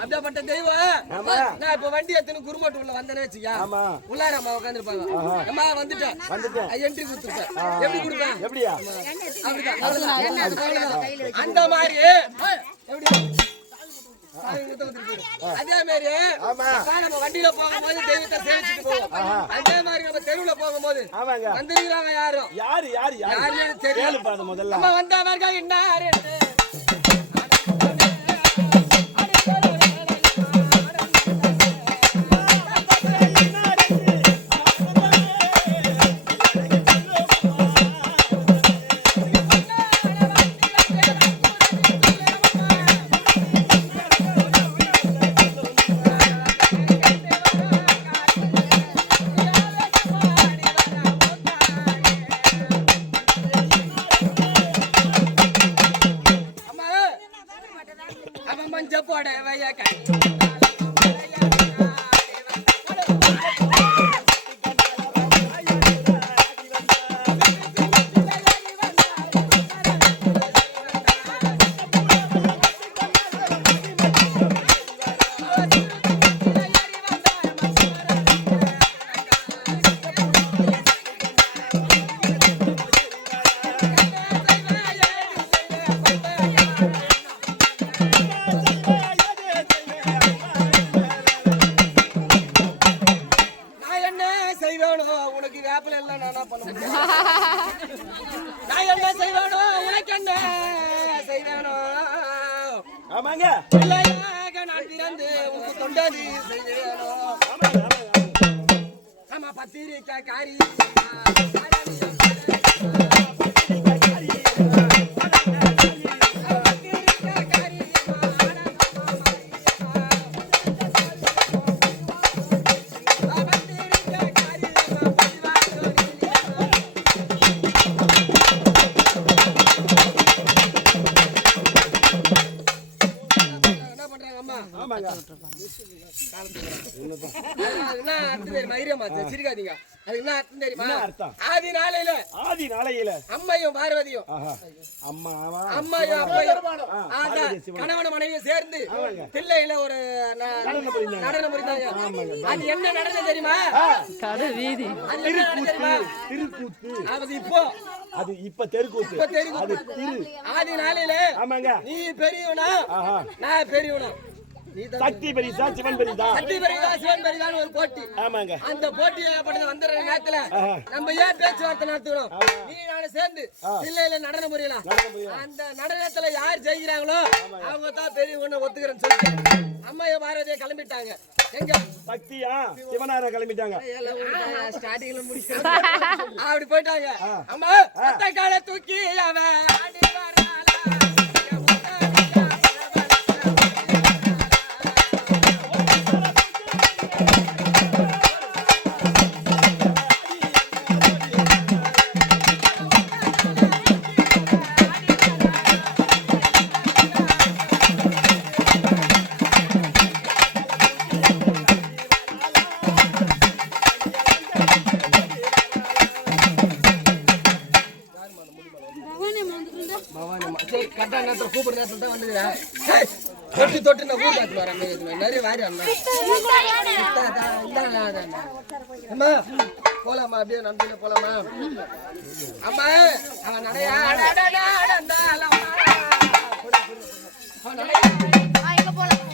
அப்படிப்பட்ட தெய்வம். நான் இப்ப வண்டி எடுத்துன்னு குருமட்டு உள்ள வந்தேன்னு வச்சுக்க. உள்ளார அம்மா உட்காந்துருப்பாங்க. அம்மா வந்துட்டேன் என்ட்ரி கொடுத்துருக்கேன். எப்படி கொடுப்பேன்? எப்படியா? அந்த மாதிரி எப்படி அதே மாதிரி நம்ம வண்டியில போகும்போது தெய்வத்தை சேவிச்சுட்டு போவோம். அதே மாதிரி நம்ம தெருவுல போகும்போது வந்துருக்காங்க யாரும் யாரு யாரு யாரு தெரியல. முதல்ல நம்ம வந்தவங்க இன்னாரு பத்திரிக்கை காரி சிரிக்காதீங்க. அது என்ன அர்த்தம் தெரியுமா? ஆதி நாளையில அம்மையும் பார்வதியும் அம்மையும் அப்பையும் கணவன் மனைவியும் சேர்ந்து பிள்ளையில ஒரு நடனம் புரிந்தாங்க. அது என்ன நடனம் தெரியுமா? இப்போ அது இப்ப தெருக்கூத்து. ஆதி நாளையில நீ பெரியவனா நான் பெரியவனா, சக்தி பெரிதா சிவன் பெரிதா, சக்தி பெரிதா சிவன் பெரிதான்னு ஒரு போட்டி. ஆமாங்க. அந்த போட்டியை வந்துற நேரத்துல நம்ம ஏன் பேச்சுவார்த்தை நடத்துறோம்? நீ நானும் சேர்ந்து பிள்ளையில நடனம் புரியலாம். அந்த நடனத்துல யார் ஜெயிக்கிறாங்களோ அவங்க தான் பெரியவங்க ஒத்துக்கிறேன்னு சொல்லிட்டு அம்மைய பார்வதியை கிளம்பிட்டாங்க. எங்க சக்தியா சிவனார கிளம்பிட்டாங்க. ஸ்டார்டிங்ல முடிச்சு அப்படி போயிட்டாங்க. அம்மா அந்த கால தூக்கி அவன் ஆடி வராளா. கூப்பிடுற நேரத்துல தான் வந்து தொட்டு நான் ஊர் காத்து வரேன். நிறைய வாரி அம்மா போலாமா? அப்படியே நம்பில போலாமா? அம்மா அவன் நடையா போலாம்.